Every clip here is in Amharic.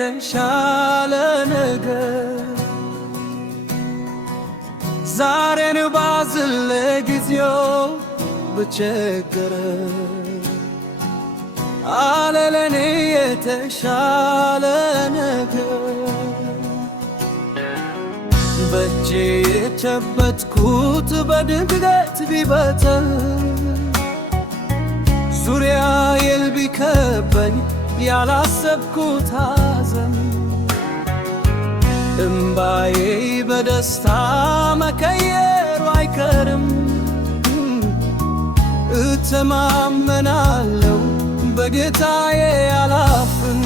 የተሻለ ነገር ዛሬን ባዝን ለጊዜው በቸገረ አለ ለኔ የተሻለ ነገር በእጄ የጨበጥኩት በድንገት ቢበተን ዙሪያዬን ቢከበኝ ያላሰብኩት ሐዘን እምባዬ በደስታ መቀየሩ አይቀርም እተማመናለሁ በጌታዬ አላፍርም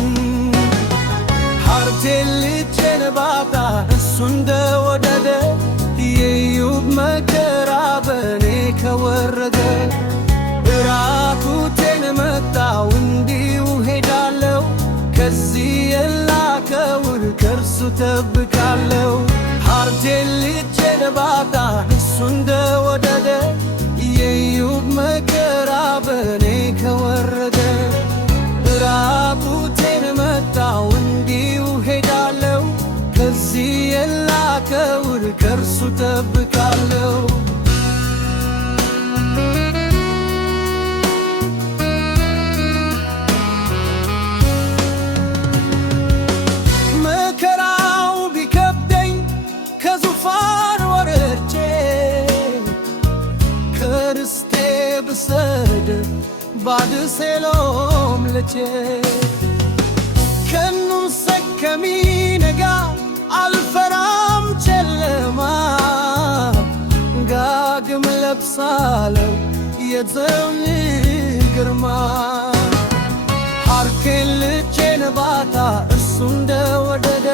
ሀብቴን ልጄን ባጣ እሱ እንደወደደ የኢዮብ መከራ በኔ ከወረደ ራቁቴን መጣሁ እንዲሁ ሄዳለሁ ከዚህ የላከውን ከእርሱ እጠብቃለሁ ሀብቴን ልጄን ባጣ እሱ እንደወደደ የኢዮብ መከራ በኔ ከወረደ ራቁቴን መጣሁ እንዲሁ ሄዳለሁ ከዚህ የላከውን ከእርሱ እጠብቃለሁ መከራው ቢከብደኝ ከዙፋን ወርጄ ከርስቴ ብሰደድ ባድሴሎም ልጄ ከኑን ሰከሚነጋ አልፈራም ጨለማ ዳግም ለብሳለሁ የዘውን ግርማ ሐርኬን ልጄን ባጣ እሱ እንደወደደ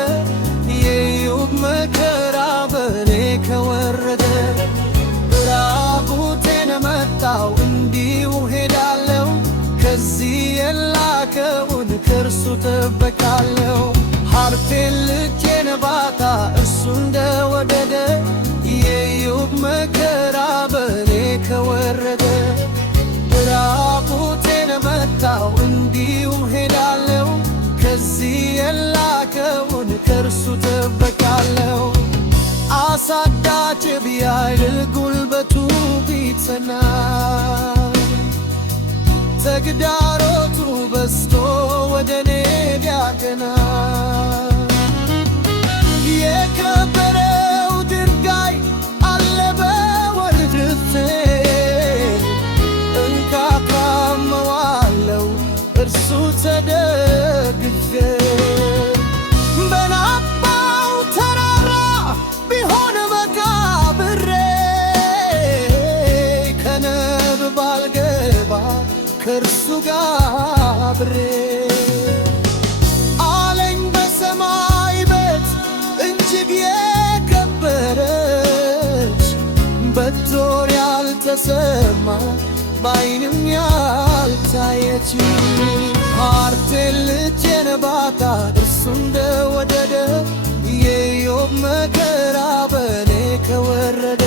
የኢዮብ መከራ በኔ ከወረደ ራቁቴን መጣሁ እንዲሁ ሄዳለሁ ከዚህ የላከውን ከእርሱ እጠብቃለሁ ሀብቴን ልጄን ባጣ እርሱ እንደወደደ የኢዮብ መከራ በኔ ከወረደ ራቁቴን መጣሁ እንዲሁ ሄዳለሁ ከዚህ የላከውን ከእርሱ እጠብቃለሁ አሳዳጅ ቢያይል ጉልበቱ ቢጸና ተግዳሮቱ በዝቶ ወደኔ ቢያቀና የከበረው ድንጋይ አለ በወርድፌ እንካ ታመዋለሁ እርሱ ተደግፌ በናባው ተራራ ቢሆን መቃብሬ ከነብ ባልገባ ከእርሱ ጋር አብሬ አለኝ በሰማይ ቤት እጅግ የከበረች በቶር ያልተሰማ በዓይንም ያልታየች ሀብቴን ልጄን ባጣ እርሱ እንደወደደ የኢዮብ መከራ በኔ ከወረደ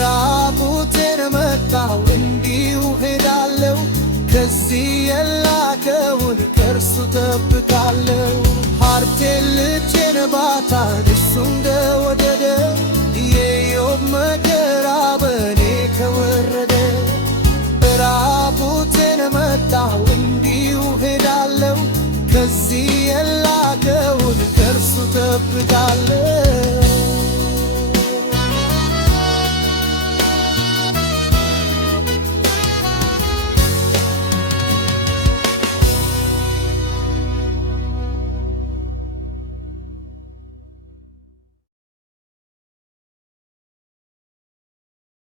ራቁቴን መጣሁ እንዲሁ ሄዳለሁ ከዚህ የላከውን ከእርሱ እጠብቃለሁ ሀብቴን ልጄን ባጣ እርሱ እንደወደደ የኢዮብ መከራ በኔ ከወረደ ራቁቴን መጣሁ እንዲሁ ሄዳለሁ ከዚህ የላከውን ከእርሱ እጠብቃለሁ